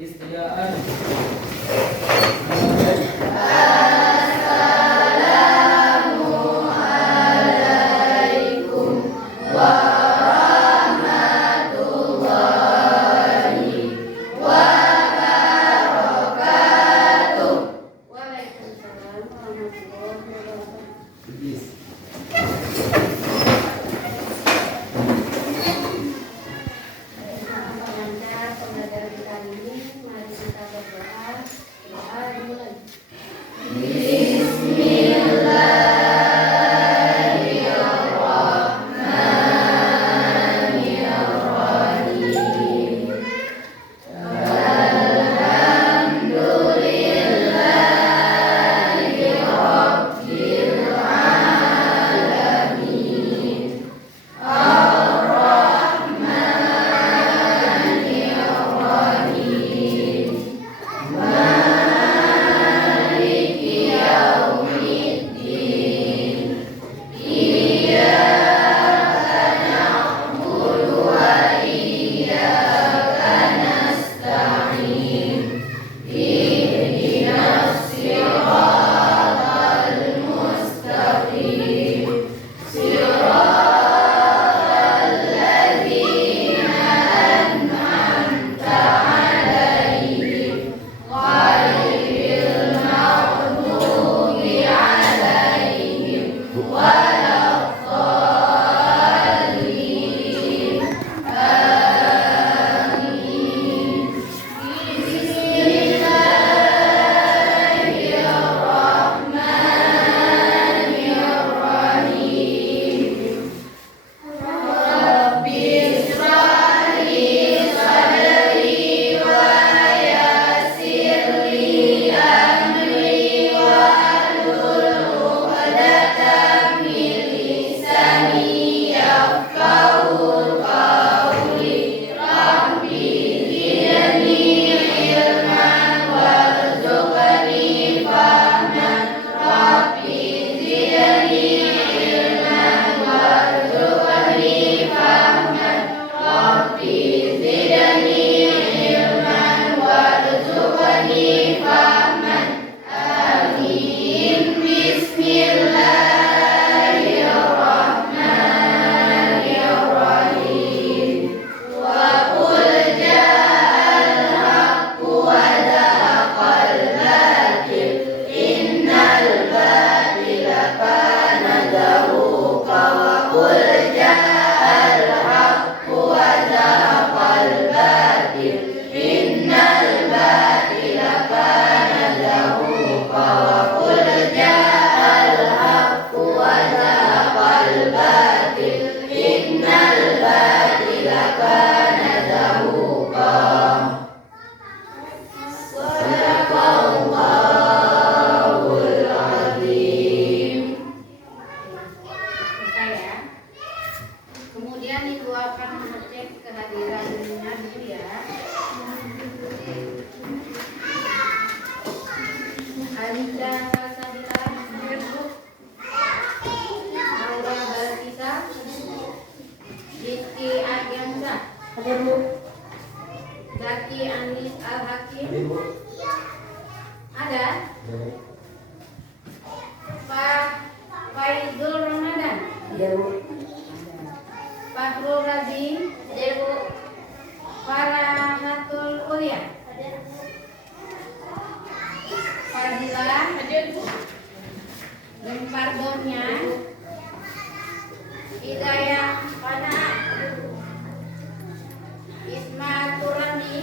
Istiaan. Zaki Anis Al-Hakim. Ada? Pak Faizul Ramadan. Fahrul Razi. Farahatul Ulia. Fadila. Gempar Donya. Hidayah Pana. Ismatul Rani.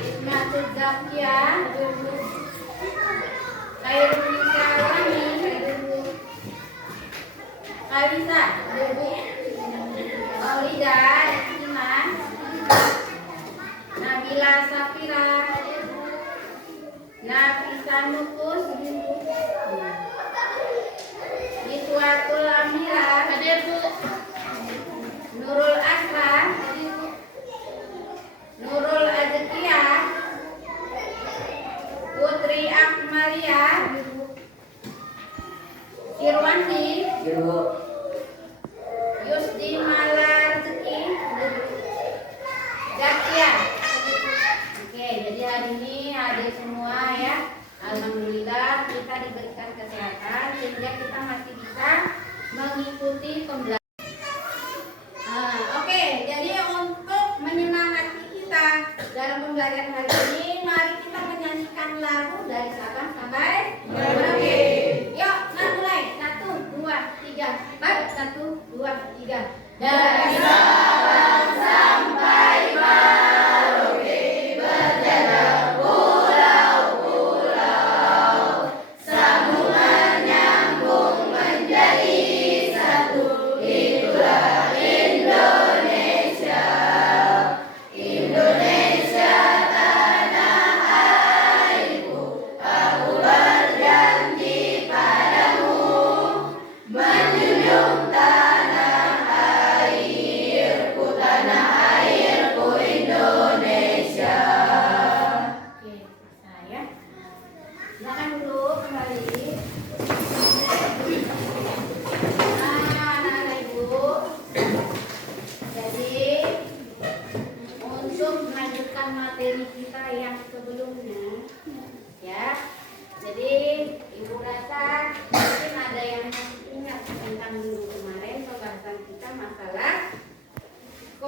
Ismatul Zakia. Khairunisa Rani. Kalisa. Maulida Iman. Nabila Safira. Nafisa Nukus. Iswatul Amira. Nurul Asra. Nurul Azekia. Putri Akmalia. Irwandi. Yusdi Malarzuki.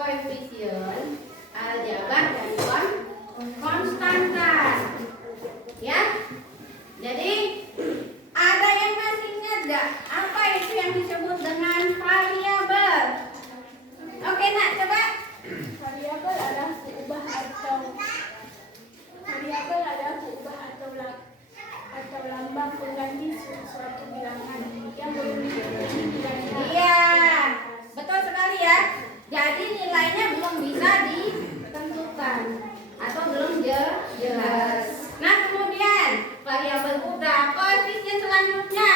koefisien aljabar dan konstanta. Ya. Jadi ada yang masih ingat gak apa itu yang disebut dengan variabel? Oke nak, coba. Variabel adalah perubahan atau lambang pengganti suatu bilangan yang belum dibilangan. Iya, betul sekali ya. Jadi nilainya belum bisa ditentukan atau belum jelas. Nah kemudian variabel udah, koefisien selanjutnya.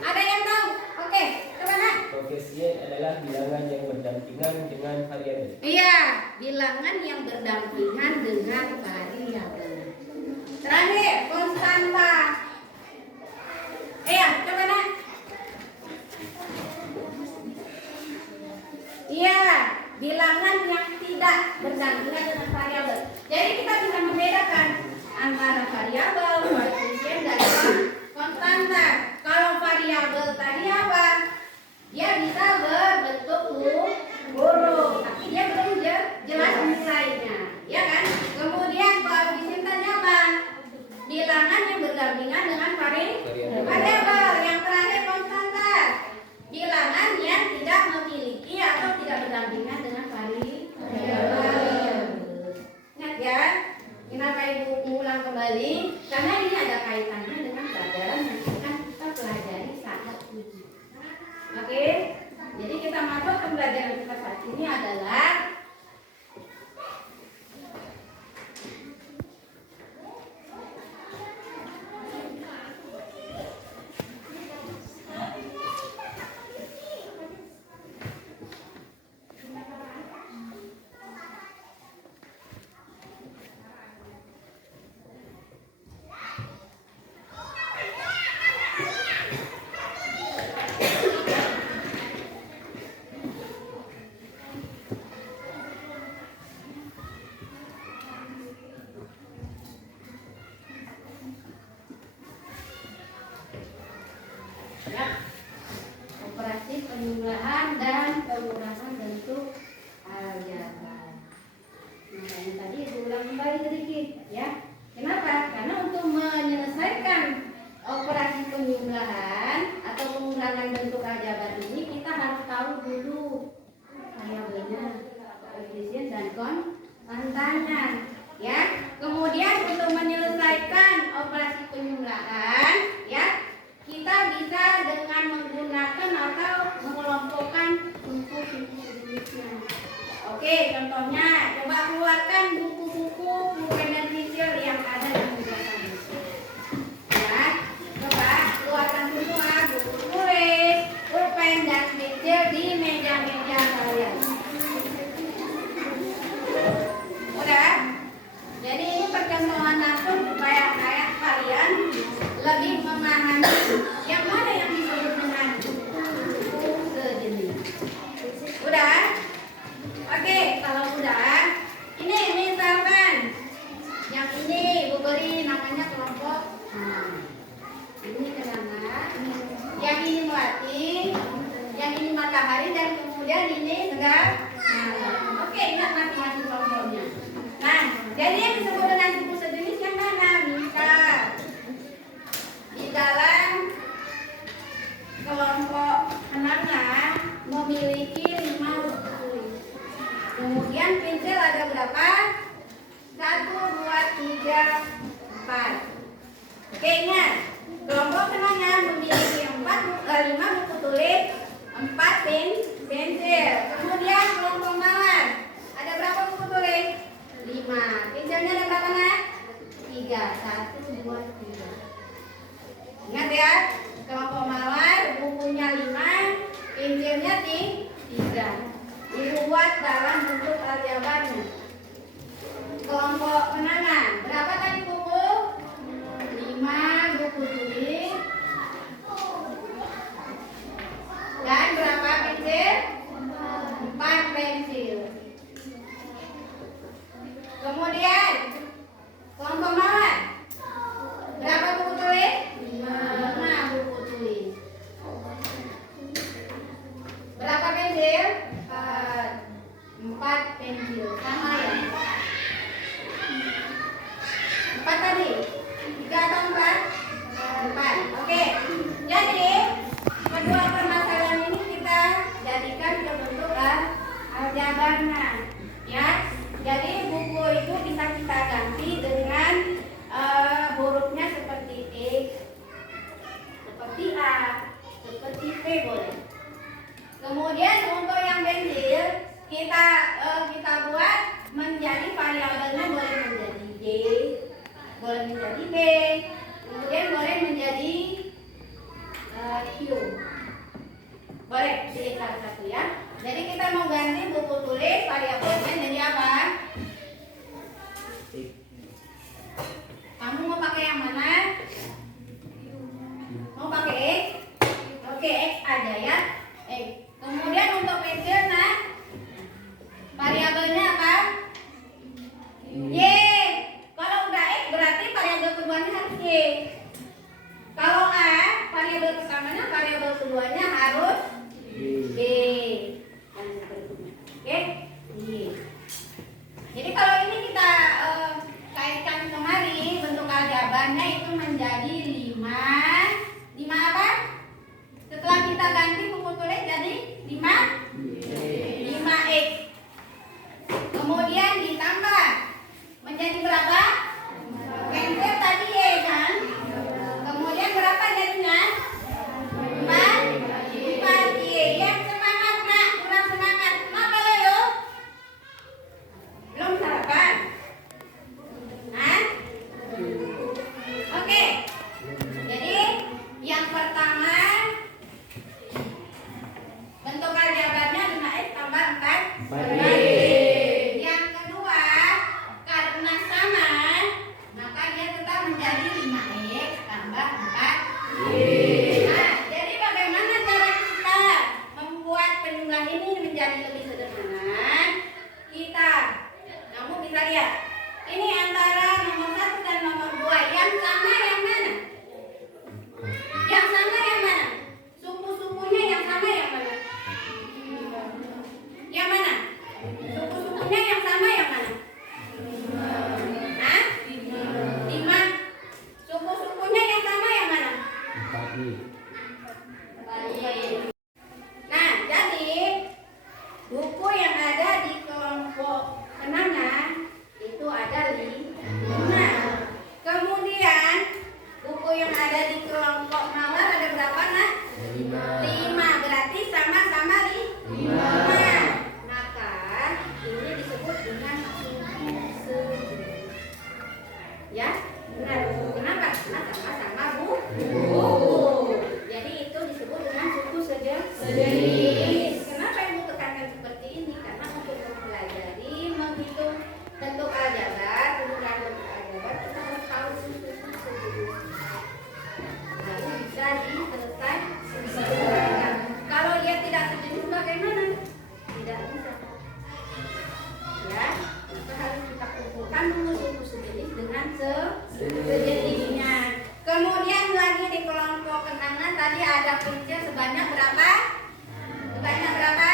Ada yang tahu? Oke, coba nak. Koefisien adalah bilangan yang berdampingan dengan variabel. Iya, bilangan yang berdampingan dengan variabel. Terakhir, konstanta. Coba nak. Iya, bilangan yang tidak berdampingan dengan variabel. Jadi kita bisa membedakan antara variabel, koefisien dan konstanta. Kalau variabel tadi apa? Dia bisa berbentuk huruf, tapi dia belum jelas nilainya, ya kan? Kemudian koefisien tadi apa? Bilangan yang berdampingan dengan variabel. Yang terakhir konstanta, bilangan yang tidak memiliki atau tidak berdampingan dengan variabel. Ingat ya? Kenapa ibu mengulang kembali? Karena ini ada kaitannya dengan pelajaran yang akan kita pelajari saat ini. Oke? Jadi kita masuk ke pelajaran kita saat ini adalah operasi penjumlahan dan pengurangan bentuk aljabar. Nah, yang tadi diulang kembali sedikit, ya. Kenapa? Karena untuk menyelesaikan operasi penjumlahan atau pengurangan bentuk aljabar ini kita harus tahu dulu variabelnya, koefisien dan konstantanya, ya. Kemudian untuk menyelesaikan operasi penjumlahan, ya, kita bisa dengan menggunakan atau mengelompokkan buku-buku jenisnya. Oke, contohnya coba keluarkan buku-buku pulpen dan pensil yang ada di belakang. Ya, coba keluarkan semua buku tulis, pulpen dan pensil di meja-meja kalian. Udah? Jadi ini percontohan langsung supaya kalian lebih memahami yang mana yang disebut dengan buku sejenis. Udah? Oke, kalau udah, ini misalkan yang ini Ibu beri namanya kelompok. Ini kenanga, yang ini melati, yang ini matahari, dan kemudian ini segala. Oke, ingat masing-masing kelompoknya. Nah, jadi yang disebut dengan buku sejenis yang mana? Misal di dalam kelompok kenanga memiliki 5 buku tulis. Kemudian pensil ada berapa? 1, 2, 3, 4. Oke, ingat, kelompok kenanga memiliki 5 buku tulis, 4 pensil. Kemudian kelompok mawar ada berapa buku tulis? 5. Pensilnya ada berapa nak? 3. 1, 2, 3. Ingat ya, kelompok mawar bukunya 5, pensilnya 3. Dibuat dalam bentuk aljabarnya. Kelompok kenanga berapa tadi buku? 5 buku tulis. Dan berapa pensil? 4 pensil. Kemudian kelompok mawar berapa buku tulis? 5 buku tulis. Berapa pensil? 4 pensil. Sama ya? 4 tadi? 3 atau 4? 4. Oke. Jadi kedua permasalahan ini kita jadikan ke bentuk aljabarnya, ya. Jadi buku itu bisa kita ganti dengan hurufnya seperti X, seperti A, seperti P boleh. Kemudian untuk yang pensil kita buat menjadi variabelnya boleh menjadi Y, boleh menjadi B, kemudian boleh menjadi Q. Boleh pilih salah satu ya. Jadi kita mau ganti buku tulis variabelnya jadi apa? Kamu mau pakai yang mana? Mau pakai X? Oke, X aja ya. X. Kemudian untuk pensil, nah variabelnya apa? Y. Kalau udah X berarti variabel keduanya harus Y. Kalau A, variabel pertamanya, variabel keduanya harus B. Oke, Y. Jadi kalau ini kita kaitkan kemari, bentuk aljabarnya itu menjadi 5 apa? Setelah kita ganti buku tulis jadi 5x. Kemudian ditambah menjadi berapa? Pensil tadi Y kan? Kemudian berapa jadinya? 4y. Yang semangat nak, kurang semangat. Kenapa lo yuk? Belum sarapan? Hah? Oke. Jadi yang pertama bentuk aljabarnya 5x tambah 4y. Yang kedua karena sama maka dia tetap menjadi 5x tambah 4y. Nah, jadi bagaimana cara kita membuat penjumlahan ini menjadi lebih sederhana? Kamu bisa lihat ini antara nomor 1 dan nomor 2 yang sama yang mana? Yang sama yang mana? Suku-sukunya yang sama yang mana? Yang mana? Suku-sukunya yang sama yang mana? Hah? 5. Suku-sukunya yang sama yang mana? 4y. Nah, jadi buku yang ada di kelompok kenangan itu ada 5. Kemudian buku yang ada di kelompok mawar ada berapa nak? 5. Berarti sama-sama 5. Maka ini disebut dengan suku. Ya, benar. Kenapa? Karena sama-sama buku. Jadi itu disebut dengan suku sejenis. Kenapa ibu tekankan seperti ini? Karena untuk mempelajari menghitung bentuk aljabar, penggunaan bentuk aljabar kita harus tahu suku sejenis. Lalu bisa diselesaikan. Kalau dia tidak sejenis bagaimana? Tidak bisa. Ya, maka harus kita kumpulkan dulu suku sejenis dengan sejenisnya. Kemudian lagi di kelompok kenangan tadi ada pensil sebanyak berapa? Sebanyak berapa?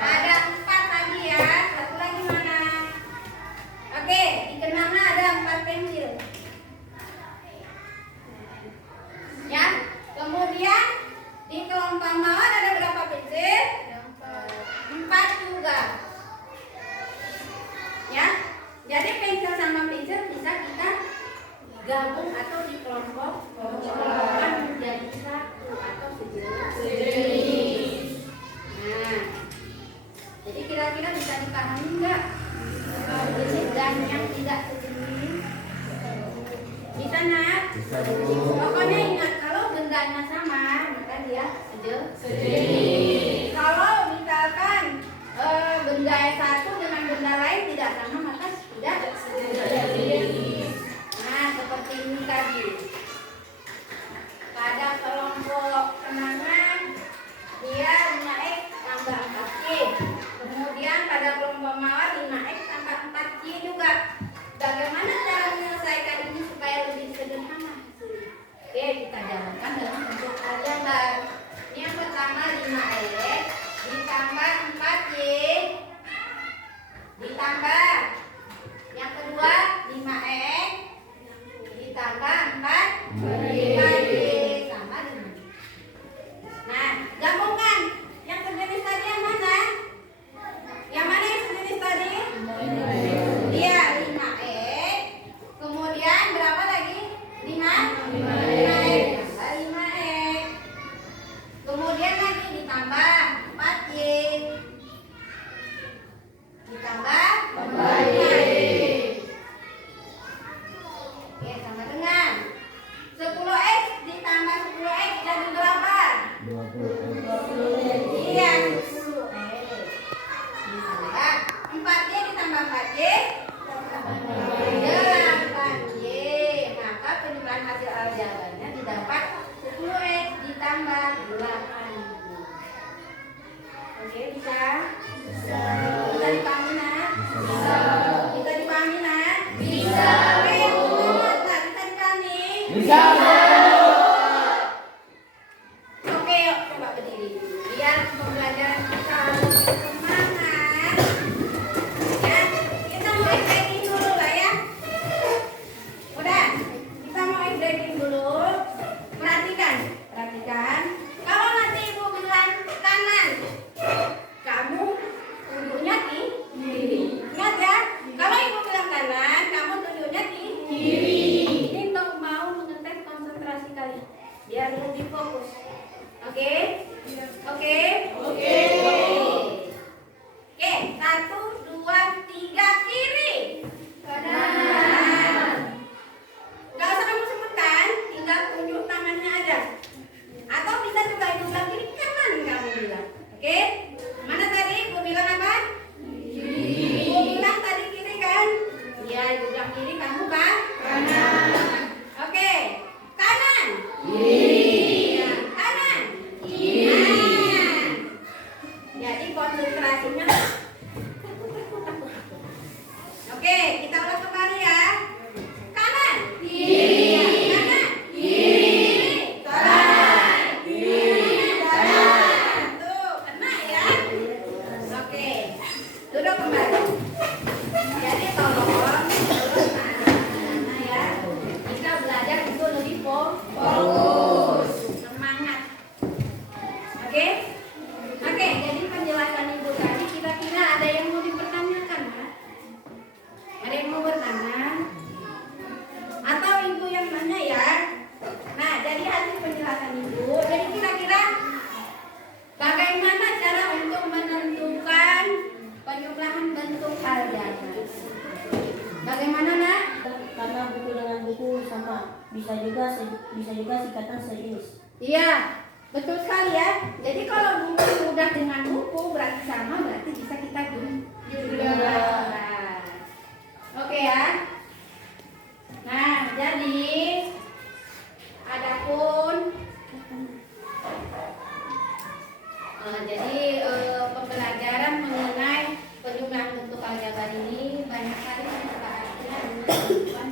Ada 4 tadi ya. Satu lagi mana? Oke, di kenangan ada 4 pensil. Ya. Kemudian di kelompok mawar ada berapa pensil? 4 juga. Ya. Jadi pensil sama pensil bisa kita gabung atau dikelompokkan menjadi satu atau sejenis. Nah, jadi kira-kira bisa dipahami nggak jenis dan yang tidak sejenis? Bisa nak? Pokoknya ingat kalau bendanya sama maka dia sejenis. Kalau misalkan benda satu dengan benda lain tidak sama maka tidak sejenis. Nah, seperti ini tadi. Pada kelompok kenangan dia 5x tambah 4y. Kemudian pada kelompok mawar 5x tambah 4y juga. Bagaimana cara menyelesaikan ini supaya lebih sederhana? Oke, kita jalankan dalam bentuk aljabar. Yang pertama 5x ditambah 4y 8Y. Maka penjumlahan hasil aljabarnya didapat 10X ditambah 8. Oke, bisa? Bisa dipahami, Nak? Bisa dipahami, Nak? Bisa. Oke, semangat, Nak. Bisa dipahami? Bisa. Oke, yuk coba berdiri dulu. Biar pembelajaran kita lebih semangat. Ya, kita mau exciting dulu lah ya. Udah, kita mau exciting dulu. Perhatikan. Kalau nanti ibu bilang kanan, kamu tunjuknya kiri. Ingat ya, kalau ibu bilang kanan, kamu tunjuknya kiri. Ini untuk mau mengetes konsentrasi kalian, biar lebih fokus. Oke? Oke? Oke. Oke, 1, 2, 3, kiri. Kanan. Gak usah kamu sebutkan, tinggal tunjuk tangannya aja. Atau bisa juga ibu bilang kiri, kanan kamu bilang. Oke? Mana tadi ibu bilang apa? Kiri. Ibu bilang tadi kiri kan? Iya, ibu bilang kiri, kamu kan? Kanan. Oke. Kanan. Kiri. Ya, kanan. Kiri. Jadi konsentrasinya takut. Oke, kita ulang kembali ya. Kanan. Kiri. Kanan. Kiri. Kanan. Kiri. Kanan. Tuh, kena ya. Oke. Duduk kembali. Jadi tolong anak-anak ya. Kita belajar itu lebih fokus, semangat. Oke? Oke, jadi penjelasan ibu tadi kira-kira ada yang mau dipertanyakan, Kak? Ada yang mau bertanya? Atau ibu yang nanya ya? Nah, jadi hasil penjelasan ibu, jadi kira-kira bagaimana cara untuk menentukan penjumlahan bentuk aljabar? Bagaimana, Nak? Karena buku dengan buku sama, bisa juga singkatan sejenis. Iya, betul sekali ya. Jadi kalau buku udah dengan buku berarti sama, berarti bisa kita jumlah. Oke ya. Nah, jadi adapun pembelajaran mengenai penjumlahan bentuk aljabar ini banyak sekali manfaatnya dengan kehidupan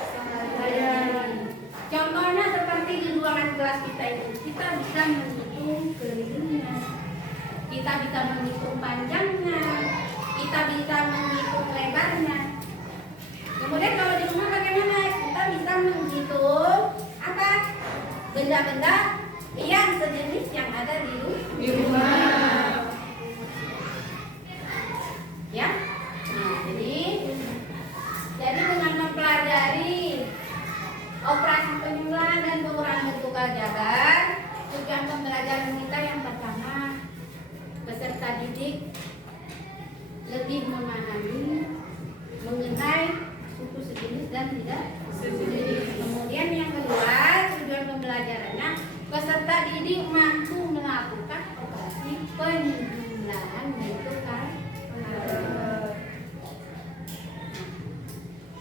sehari-hari. Contohnya seperti di ruangan kelas kita itu, kita bisa menghitung kelilingnya, kita bisa menghitung panjangnya, kita bisa menghitung lebarnya. Kemudian kalau di rumah bagaimana? Kita bisa menghitung apa? Benda-benda yang sejenis yang ada di rumah. Ya. Nah, jadi dengan mempelajari operasi penjumlahan dan pengurangan bentuk aljabar, tujuan pembelajaran kita yang pertama, peserta didik lebih memahami mengenai suku sejenis dan tidak sejenis. Kemudian yang kedua, tujuan pembelajarannya, peserta didik mampu melakukan operasi penjumlahan bentuk aljabar.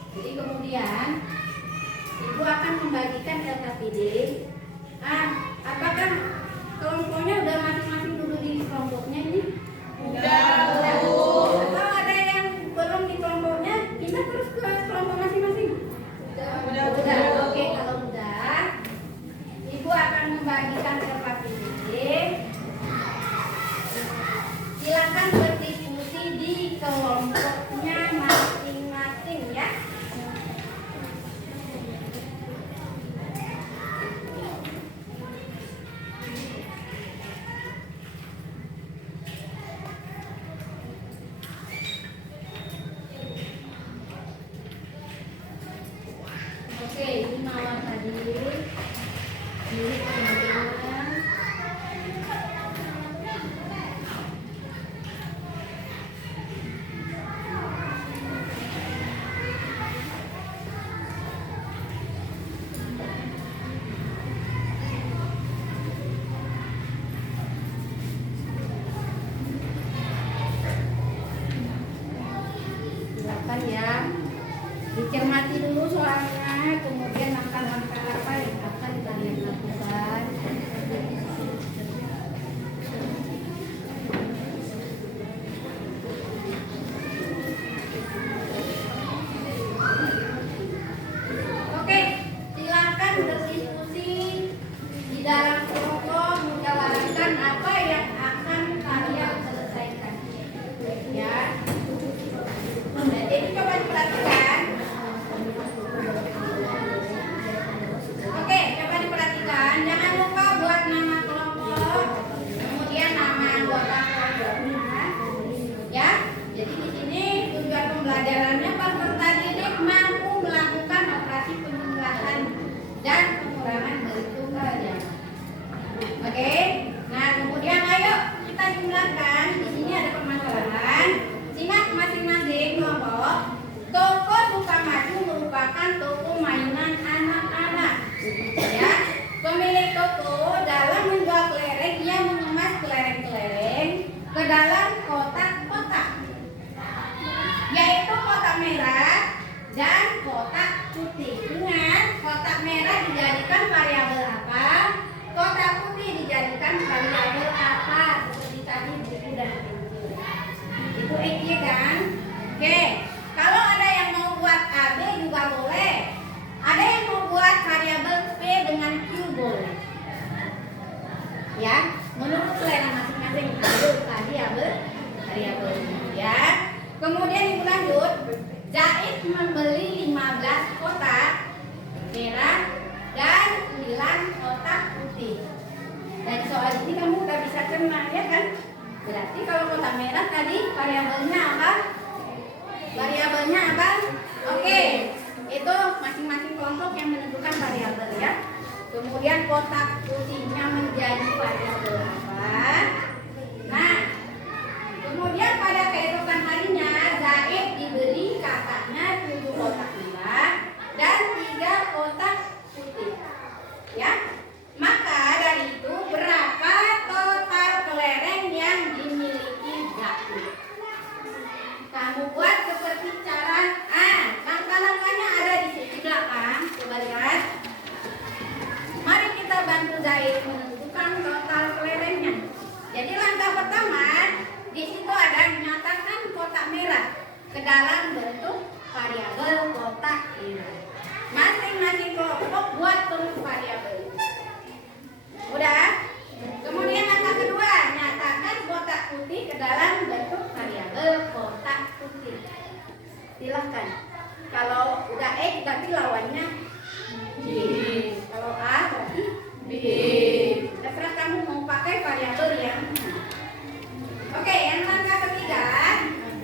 Jadi kemudian ibu akan membagikan LKPD. Apakah kelompoknya udah masing-masing dulu di kelompoknya ini? Udah. Atau ada yang belum di kelompoknya? Kita terus ke kelompok masing-masing. ya. Dicermati dulu soalnya, kemudian langkah-langkah apa yang akan kalian lakukan. Oke, silakan berdiskusi di dalam kelompok, menjalankan apa yang akan kalian selesaikan. Ya. Nah, jadi coba diperhatikan. Oke, coba diperhatikan. Jangan lupa buat nama kelompok, kemudian nama anggota kelompoknya. Ya, jadi di sini tujuan pembelajarannya peserta didik mampu melakukan operasi penjumlahan dan pengurangan bentuk ajaran. Oke, nah kemudian ayo kita jumlahkan. Di sini ada permasalahan. Simak masing-masing kelompok. Toko Sukamaju merupakan toko mainan anak-anak. Ya, pemilik toko dalam menjual kelereng, ia mengemas kelereng-kelereng ke dalam kotak-kotak, yaitu kotak merah dan kotak putih. Ingat, kotak merah dijadikan variabel apa? Kotak putih dijadikan variabel apa? Seperti tadi buku dan pensil. Itu XY kan? Oke, kalau ada yang mau buat AB juga boleh. Ada yang mau buat variabel P dengan Q boleh. Ya, menurut selera masing-masing tadi variabel ya. Kemudian ibu lanjut, Zaid membeli 15 kotak merah dan 9 kotak putih. Dan soal ini kamu udah bisa kena ya kan? Berarti kalau kotak merah tadi variabelnya apa? Variabelnya apa? Oke, itu masing-masing kelompok yang menentukan variabel ya. Kemudian kotak putihnya menjadi variabel apa? Nah, kemudian pada keesokan harinya Zaid diberi kakaknya 7 kotak merah dan 3 kotak putih. Ya, maka dari itu berapa total kelereng yang dimiliki Zaid? Kamu buat seperti cara langkah-langkahnya ada di sini belakang. Coba lihat. Mari kita bantu Zaid menentukan total kelerengnya. Jadi langkah pertama di situ ada menyatakan kotak merah ke dalam bentuk variabel kotak merah. Masing-masing kelompok buat terus variabel. Udah? Kemudian langkah kedua, nyatakan kotak putih ke dalam bentuk variabel kotak putih. Silahkan. Kalau udah X berarti lawannya B. Kalau A berarti B. Terserah kamu mau pakai variabel yang mana. Oke, yang langkah ketiga,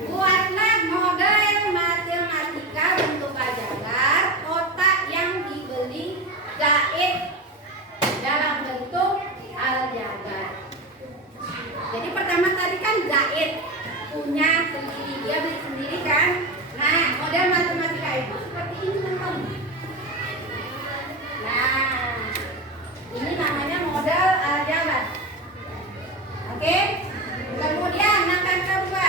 buatlah model matematika bentuk aljabar kotak yang dibeli Zaid dalam bentuk aljabar. Jadi pertama tadi kan Zaid punya sendiri, dia beli sendiri kan. Nah, model matematika itu seperti ini teman-teman. Nah, ini namanya model aljabar. Oke. Kemudian langkah kedua,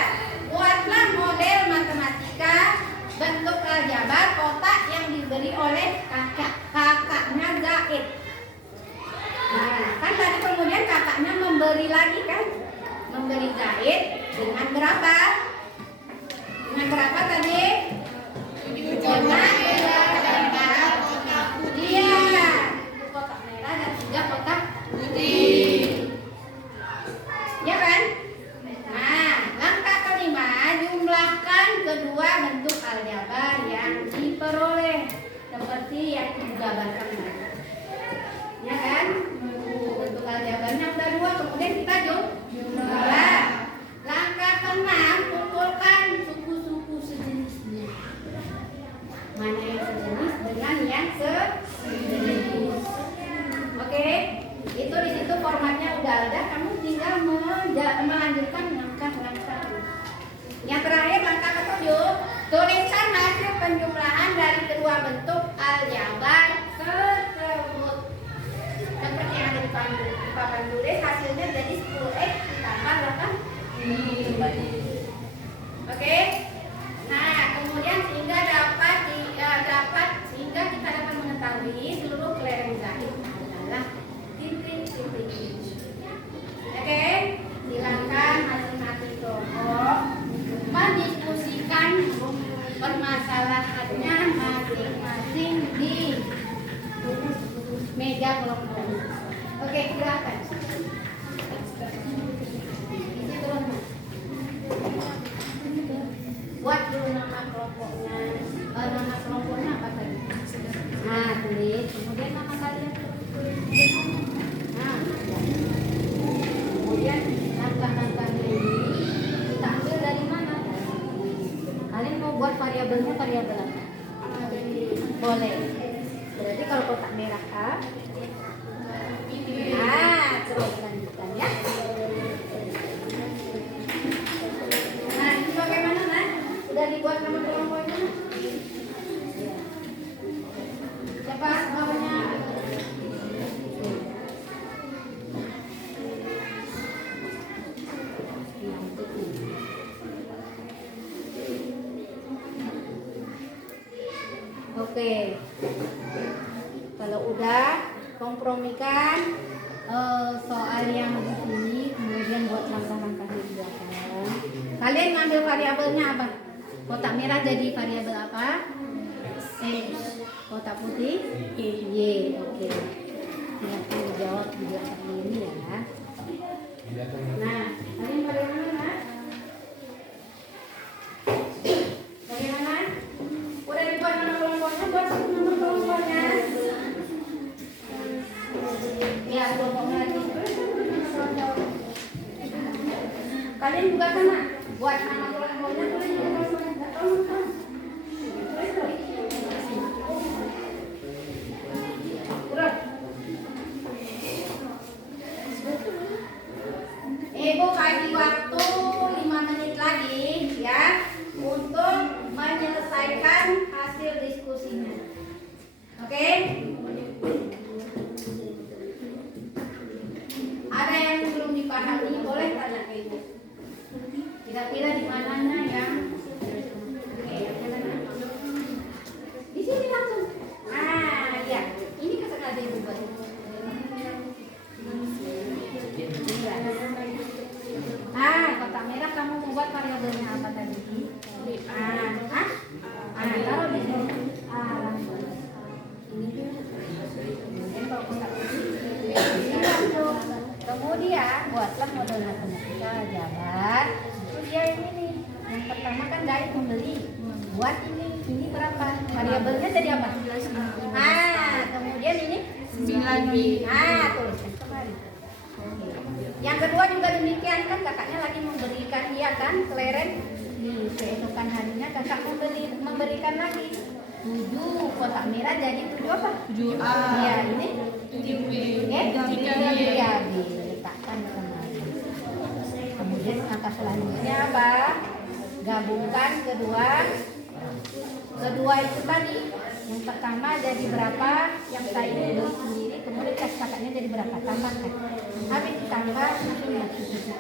buatlah model matematika bentuk aljabar kotak yang diberi oleh kakaknya Zaid. Nah, kan tadi kemudian kakaknya memberi lagi kan? Memberi Zaid dengan berapa? Dengan berapa tadi? 7 kotak putih. Iya, 1 kotak merah dan 3 kotak putih. Ya kan? Nah, langkah kelima, jumlahkan kedua bentuk aljabar yang diperoleh seperti yang digambarkan tadi. Ya kan? Bentuk aljabarnya udah 2, kemudian kita jumlah. Langkah keenam, kumpulkan suku-suku sejenisnya. Mana yang sejenis dengan yang sejenis. Oke? Itu di situ formatnya udah ada, kamu tinggal melanjutkan langkah-langkah. Yang terakhir langkah ketujuh, tuliskan hasil penjumlahan dari kedua bentuk aljabar tersebut. Seperti yang ada di papan tulis, hasilnya jadi 10x ditambah 8. Oke? Nah, kemudian istirahatnya masing-masing di meja kelompok. Oke, silakan. Isi turun. Buat dulu nama kelompoknya. Nama kelompoknya apa tadi? Nah, tulis. Kemudian nama kalian. Nah, kemudian langkah-langkahnya ini kita ambil dari mana? Kalian mau buat variabelnya variabel apa? Boleh. Berarti kalau kotak merah A. Nah, terus lanjutkan ya. Nah, ini bagaimana, Nak? Sudah dibuat nama kelompoknya? Siapa namanya? Oke. Kalau udah kompromikan soal yang di sini, kemudian buat langkah-langkah di belakang. Kalian ngambil variabelnya apa? Kotak merah jadi variabel apa? X. Kotak putih? Y. Oke. Silahkan dijawab di belakang ini ya. Nah, kalian bagaimana? Bagaimana? Udah dibuat nama kelompoknya, buat nama kelompoknya. Ya, kelompoknya lagi. Kalian juga sama, buat nama kelompoknya tulis di kelompoknya. Ibu kasih waktu 5 menit lagi ya untuk menyelesaikan hasil diskusinya. Oke? Ada yang belum dipahami boleh tanya ke ibu. Kira-kira di mananya yang di sini langsung. Iya. Ini kesengaja ibu buat. Kotak merah kamu mau buat variabelnya apa tadi? Taruh di sini. Ini kalau kotak ini langsung. Kemudian buatlah model matematika jabar. Terus dia ini nih. Yang pertama kan dari membeli. Buat ini berapa? Variabelnya jadi apa? Kemudian ini 9. Tuliskan kembali. Yang kedua juga demikian kan kakaknya lagi memberikan dia kan kelereng nih keesokan harinya kakak memberikan lagi 7 kotak merah jadi 7 apa? 7A. Ya ini 7B. 3B. Letakkan kembali. Kemudian langkah selanjutnya apa? Gabungkan kedua itu tadi. Yang pertama jadi berapa? Yang saya beli sendiri. Kemudian kakaknya jadi berapa? Tambahkan. Habis ditambah yang dijelaskan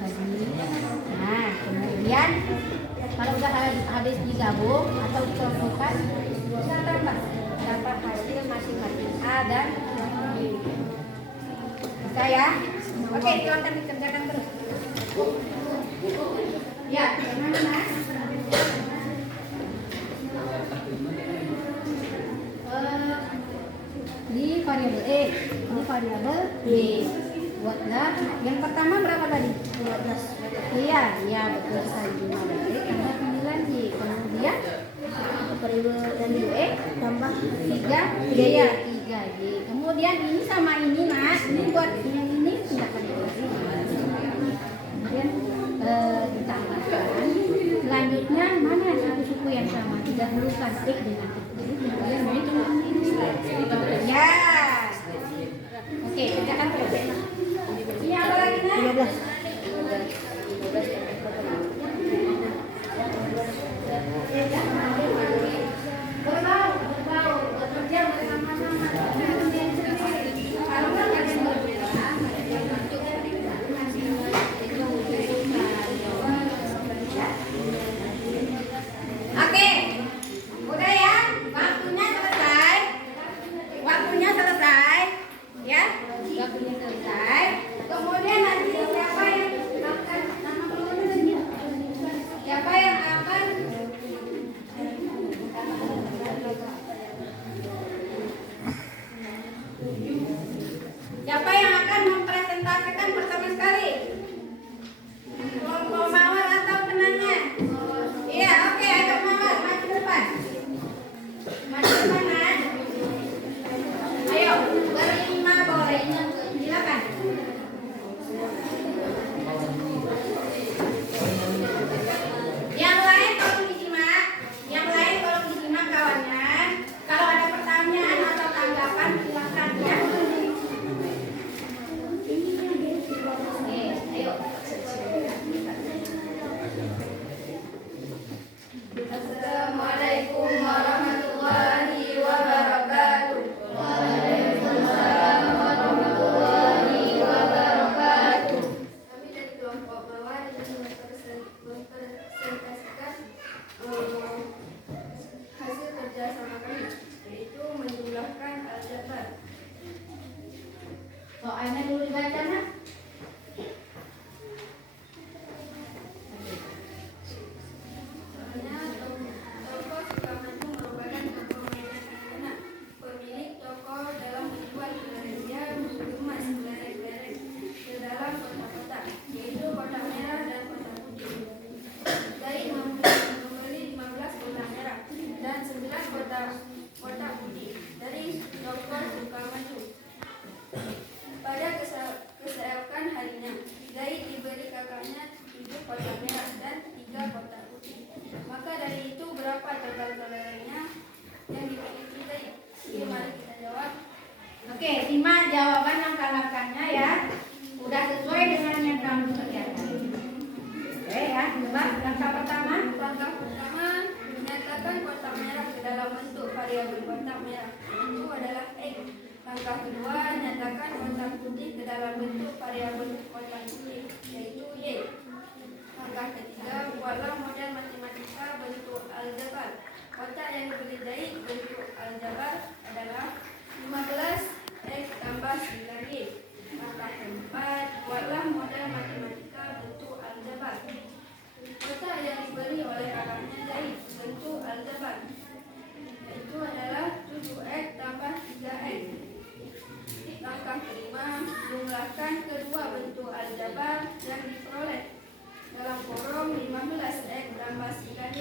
tadi. Nah, kemudian kalau udah habis digabung atau dikelompokkan, kita tambah berapa hasil masing-masing A dan B. Bisa ya? Oke, silakan dikerjakan terus. Ya, gimana? Di variabel E, ini variabel B. Buatlah yang pertama berapa tadi? 12. Iya betul sekali. 15 tambah 9 Y. Kemudian variabel dari E tambah 3 Y. Kemudian ini sama ini Mas, ini buat yang ini silakan dibagi. Kemudian ditambahkan. Selanjutnya mana satu suku yang sama? Didahulukan X dengan X. Kemudian ya. Oke, kerjakan terus. Ini apa lagi, Nak? 12. Berbau. Bekerja bersama-sama. Kalau nggak kalian berbeda, Oke. Udah ya? Waktunya selesai. mempresentasikan hasil kerjasama kami, yaitu menjumlahkan aljabar. Soalnya dulu dibaca nak. Soalnya tokoh Sukamaju merupakan tokoh mainan anak-anak. Pemilik tokoh dalam membuat gereja mengemas lereng-lereng ke dalam kota-kota, yaitu kota merah dan kota putih. Zaid membeli 15 kota merah dan 9 kota putih dari tokoh Sukamaju. Pada keseokan harinya, Zaid diberi kakaknya 7 kota merah dan 3 kota putih. Maka dari itu berapa total kelerengnya yang dimiliki Zaid? Oke, mari kita jawab. Oke, simak jawaban langkah-langkahnya ya. Udah sesuai dengan yang kamu kerjakan. Oke ya, coba langkah pertama. Langkah pertama, menyatakan kotak merah ke dalam bentuk variabel kotak merah. Itu adalah X. Langkah kedua, nyatakan kotak putih ke dalam bentuk variabel kotak putih, yaitu Y. Langkah ketiga, buatlah model matematika bentuk aljabar. Kotak yang diberi Zaid bentuk aljabar adalah 15 X tambah 9Y. Langkah keempat, buatlah model matematika bentuk aljabar. Kotak yang diberi oleh kakaknya Zaid bentuk aljabar, yaitu adalah 7X tambah 3X. Langkah kelima, jumlahkan kedua bentuk aljabar yang diperoleh dalam kurung 15X tambah 9Y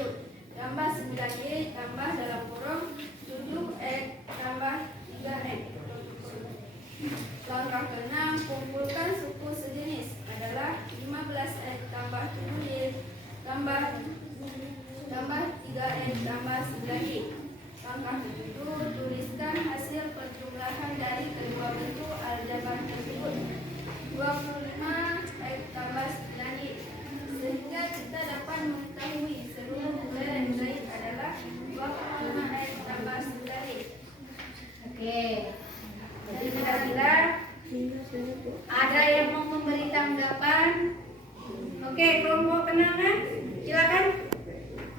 tambah 9Y tambah dalam kurung 7X tambah 3X. Langkah keenam, kumpulkan suku sejenis adalah 15X tambah 7Y tambah 3X tambah 9Y. Langkah ketujuh, tuliskan hasil perjumlahan dari kedua bentuk aljabar tersebut, 25X tambah 9Y, sehingga kita dapat mengetahui seluruh lereng Zaid adalah 25X tambah 9Y. Oke. Jadi kira-kira ada yang mau memberi tanggapan? Oke, kelompok kenangan, silakan.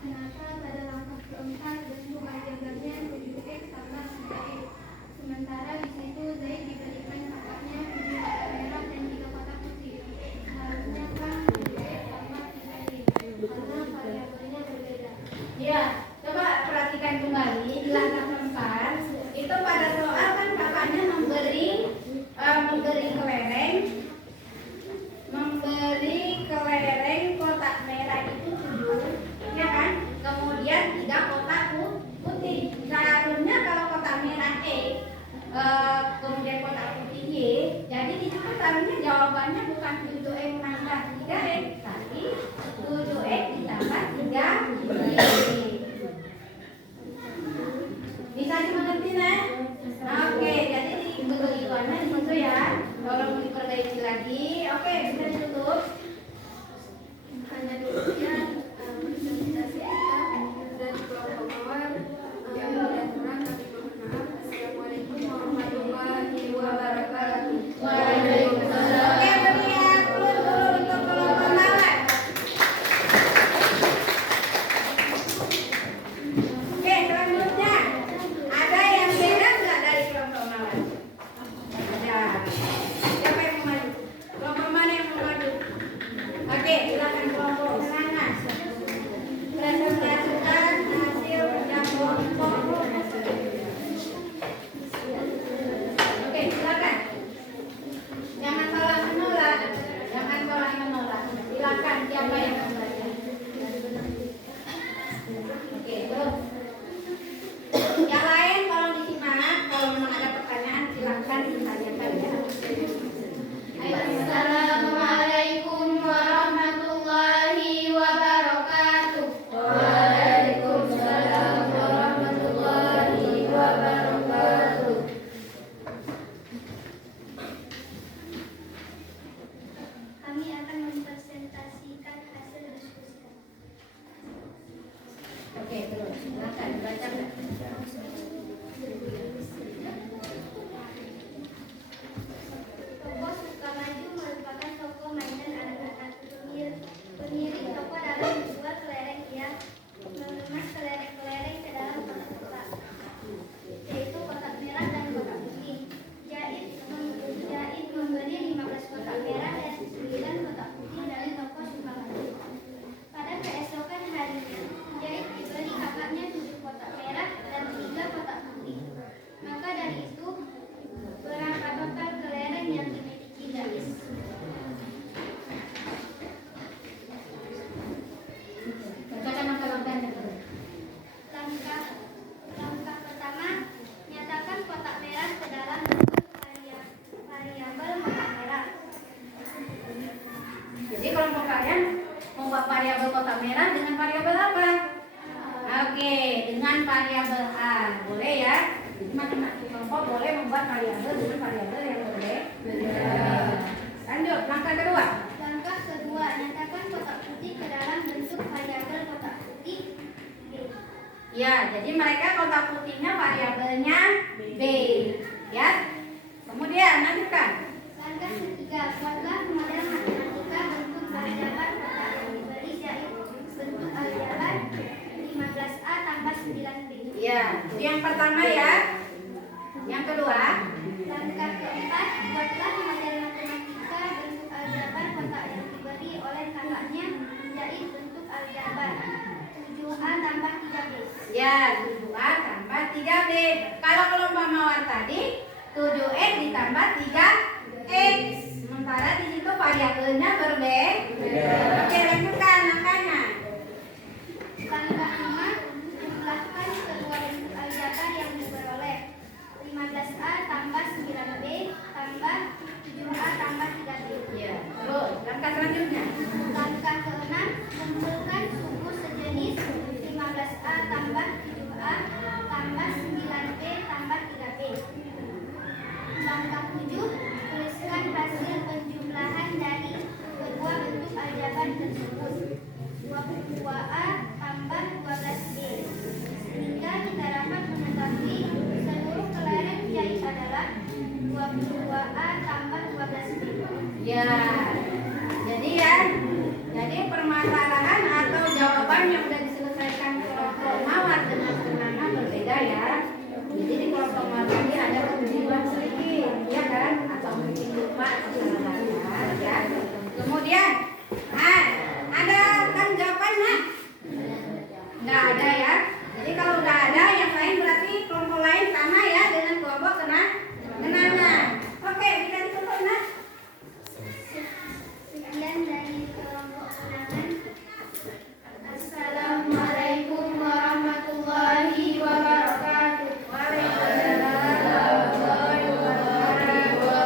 Kenapa pada langkah keempat bentuk aljabarnya 7X tambah 3X? Sementara di situ Zaid diberikan kakaknya 7 kotak merah dan 3 kotak putih. Seharusnya kan 7X tambah 3Y, karena variabelnya berbeda. Ya, coba perhatikan kembali di langkah keempat. Itu pada soal kan kakaknya memberi kelereng kotak merah itu 7, ya kan? Kemudian 3 kotak putih. Seharusnya kalau kotak merah kemudian kotak putih Y, jadi di situ seharusnya jawabannya bukan 7X tambah 3X, tapi 7X ditambah 3Y. Bisa dimengerti nah? Oke, jadi kebetulannya di situ ya. Kalau mau diperbaiki lagi, oke, bisa ditutup. Hanya demikian presentasi kita dari kelompok mawar. Yang tidak kurang kami mohon maaf. Assalamualaikum warahmatullahi wabarakatuh. Waalaikumsalam. Oke, berlihat dulu untuk kelompok mawar. Oke, selanjutnya ada yang beda nggak dari kelompok mawar? Ada. Siapa yang mau maju? Kelompok mana yang mau maju? Oke, silakan kelompok kenangan. Presentasikan hasil kerja kelompok. Oke, silakan. Jangan salah menolak. Jangan salah menolak. Silakan siapa yang membaca. Oke, terus. Yang lain tolong disimak. Kalau memang ada pertanyaan silakan ditanyakan ya. Assalamualaikum warahmatullahi wabarakatuh. Waalaikumsalam warahmatullahi wabarakatuh. Kami akan mempresentasikan hasil diskusi. Oke, terus silakan baca. Tokoh Sukamaju merupakan tokoh mainan anak-anak. variabel kotak merah dengan variabel apa? Oke, dengan variabel A. Boleh ya? Jadi masing-masing kelompok boleh membuat variabel dengan variabel yang berbeda. Lanjut, langkah kedua. Langkah kedua, nyatakan kotak putih ke dalam bentuk variabel kotak putih B. Ya, jadi mereka kotak putihnya variabelnya B. Ya. Kemudian lanjutkan. Langkah ketiga, buatlah model matematika bentuk aljabar kotak yang diberi, yaitu bentuk aljabar 15A tambah 9B. Ya, itu yang pertama ya. Yang kedua. Langkah keempat, buatlah model matematika bentuk aljabar kotak yang diberi oleh kakaknya, menjadi bentuk aljabar 7A tambah 3B. Ya, 7A tambah 3B. Kalau kelompok mawar tadi 7X ditambah 3X. Sementara di situ variabelnya berbeda. Oke, lanjutkan angkanya. Langkah 5, jumlahkan kedua bentuk aljabar yang diperoleh 15A tambah 9B tambah 7A tambah 3B. Ya, terus langkah selanjutnya. Langkah ke-6, kumpulkan suku sejenis 15A tambah 7A tambah 9B tambah 3B. Langkah 7, tuliskan hasil penjumlahan dari kedua bentuk aljabar tersebut. 22A tambah 12B. Sehingga kita dapat mengetahui seluruh kelareng Y adalah 22A tambah 12B. Ya. Jadi permasalahan atau jawaban yang sudah diselesaikan kelompok mawar dengan kenangan berbeda ya. Jadi di kelompok mawar ini ada kebingungan sedikit, ya kan? Atau mungkin lupa ya. Kemudian, ada kan jawabannya? Nggak ada ya. Jadi kalau udah ada, yang lain berarti kelompok lain sama ya dengan kelompok kenangan. Oke, bisa ditutup nah. Sekian dari kelompok kenangan. Assalamualaikum warahmatullahi wabarakatuh. Waalaikumsalam warahmatullahi wabarakatuh.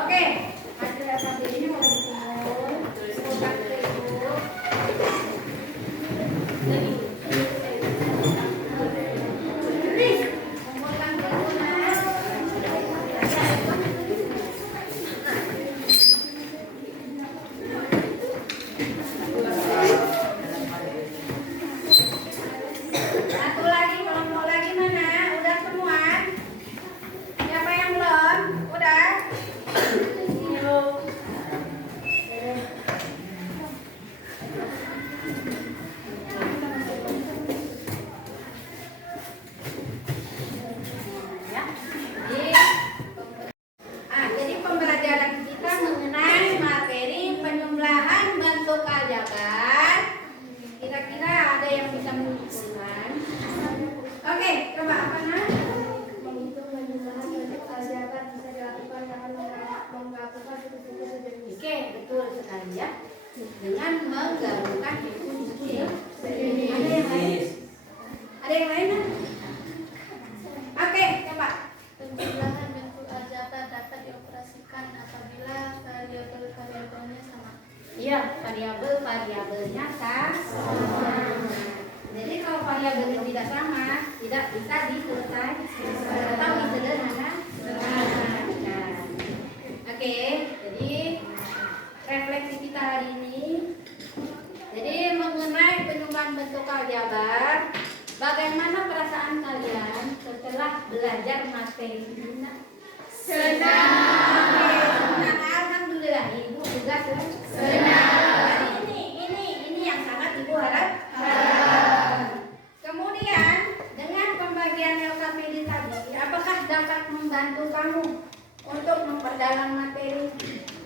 Oke, hasil sampai ini mau dikumpul. Bukan dulu. Kumpulkan dulu nah. Satu lagi, kelompok lagi mana? Udah semua? Siapa yang belum? Udah? Ya. Jadi pembelajaran kita mengenai materi penjumlahan bentuk aljabar. Kira-kira ada yang bisa menyimpulkan? Oke, coba apa nah? Menghitung penjumlahan bentuk aljabar bisa dilakukan dengan menggabungkan suku-suku sejenis. Oke, betul sekali ya. Dengan menggabunggan suku-suku ya. Ada yang lain? Ada yang lain? Nah? Oke, coba. Penjumlahan bentuk aljabar dapat dioperasikan apabila variabel-variabelnya sama. Iya, variabel-variabelnya sama. Jadi kalau variabelnya tidak sama, tidak bisa diselesaikan atau disederhanakan. Oke, jadi refleksi kita hari ini. Jadi mengenai penjumlahan bentuk aljabar, bagaimana perasaan kalian setelah belajar materi ini? Senang. Alhamdulillah, Ibu juga senang. Ini yang sangat Ibu harapkan. Kemudian dengan pembagian LKPD tadi, apakah dapat membantu kamu untuk memperdalam materi?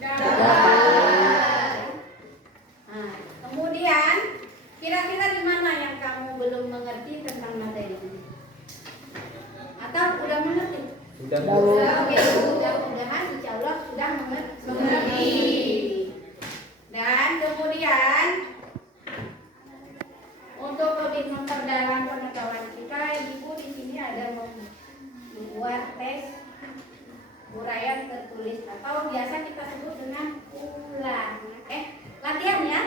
Dapat. Nah, kemudian kira-kira di mana yang kamu belum mengerti tentang materi ini? Atau udah mengerti? Sudah. Oke, mudah-mudahan insya Allah sudah mengerti. Dan kemudian untuk lebih memperdalam pengetahuan kita, Ibu di sini ada membuat tes uraian tertulis. tertulis atau biasa kita sebut dengan ulang. Oke, latihan ya.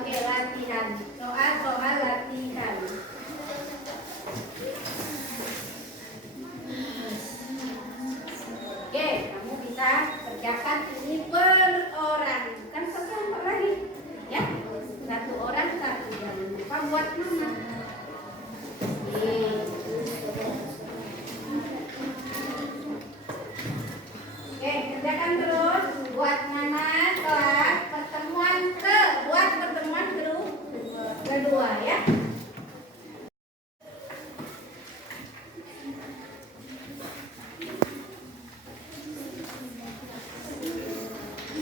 Oke, latihan. Soal-soal latihan. Oke, kamu bisa kerjakan ini per orang. Kan satu lagi. Ya, satu orang satu. Jangan lupa buat nama. Oke, kerjakan terus buat nama kelas pertemuan buat pertemuan kedua ya.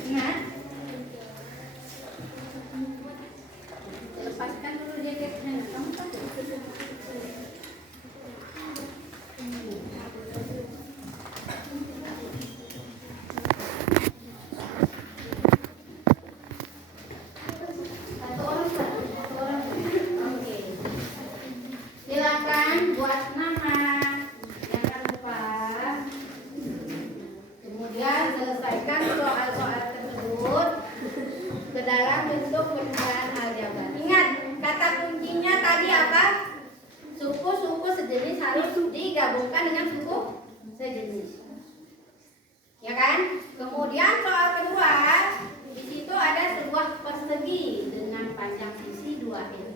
Ingat, lepaskan dulu jaketnya. Kamu satu orang. Oke. Silakan buat nama. Jangan lupa. Kemudian selesaikan soal-soal tersebut ke dalam bentuk penulisan aljabar. Ingat, kata kuncinya tadi apa? Suku-suku sejenis harus digabungkan dengan suku sejenis. Ya kan? Kemudian soal kedua, di situ ada sebuah persegi dengan panjang sisi 2n.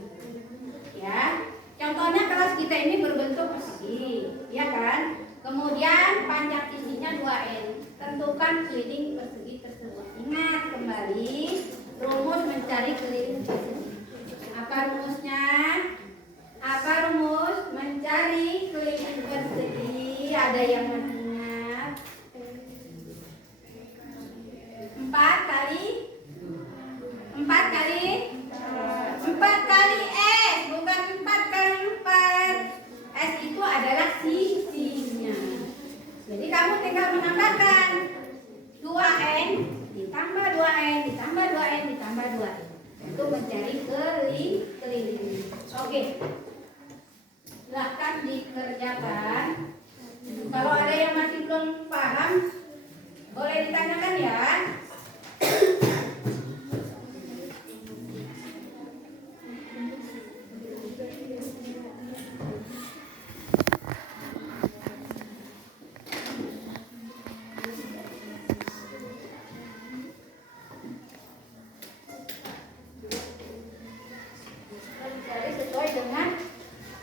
Ya. Contohnya kelas kita ini berbentuk persegi, ya kan? Kemudian panjang sisinya 2n. Tentukan keliling persegi tersebut. Ingat kembali rumus mencari keliling persegi. Apa rumusnya? Apa rumus mencari keliling persegi? Ada yang masih ingat? 4 kali S, bukan 4 kali 4. S itu adalah sisinya. Jadi kamu tinggal menambahkan 2n ditambah 2n ditambah 2n ditambah 2n untuk mencari keliling. Oke. Silahkan dikerjakan. Kalau ada yang masih belum paham, boleh ditanyakan ya. Cari sesuai dengan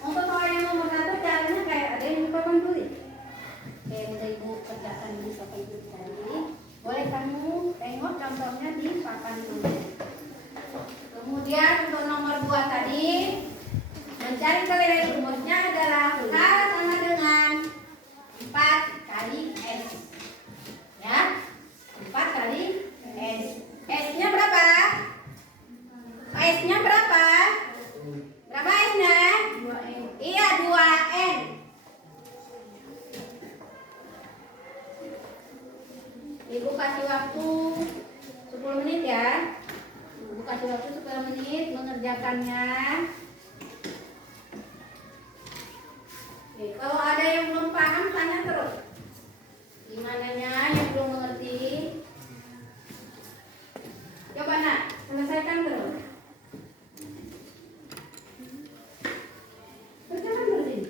untuk soal yang nomor 1 caranya kayak ada yang di papan tulis. Kayak udah ibu kerjakan di papan tulis tadi. Boleh kamu tengok contohnya di papan tulis. Kemudian untuk nomor 2 tadi mencari keliling rumusnya adalah K sama dengan 4 kali S. Ya, 4 kali S. S-nya berapa? S-nya berapa? Berapa S-nya? 2N. Iya, 2N. Ibu kasih waktu 10 menit ya. Ibu kasih waktu 10 menit mengerjakannya. Oke, kalau ada yang belum paham tanya terus. Gimananya yang belum mengerti? Coba nak, selesaikan terus. Berjalan terus ini.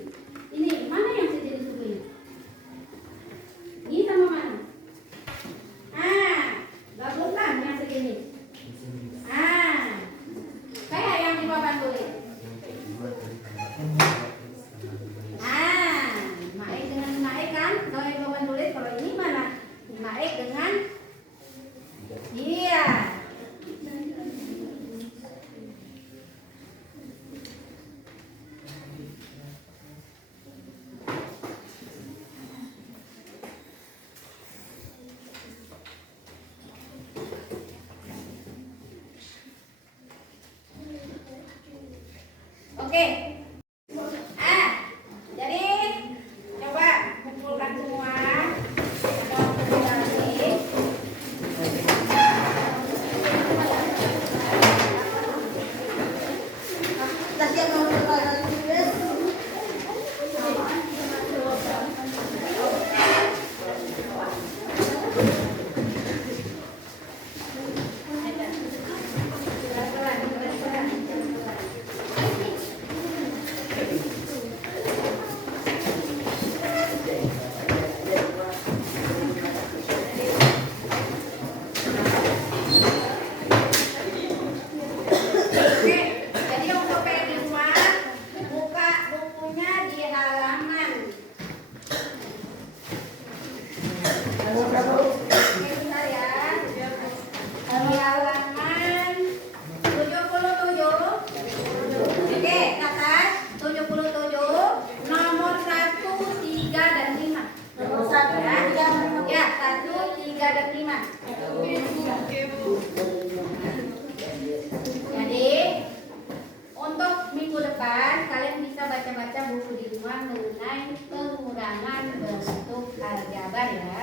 Ini mana yang sejenis sukunya? Ini sama mana? Gabungkan yang sejenis. Kayak yang di papan tulis. Maek dengan maek kan? Kalau yang papan tulis, kalau ini mana? Maek dengan iya. Oke. Jadi coba kumpulkan semua. Ada waktu lagi. Thank you. 3 dan 5? Jadi untuk minggu depan kalian bisa baca-baca buku di rumah mengenai pengurangan bentuk aljabar ya.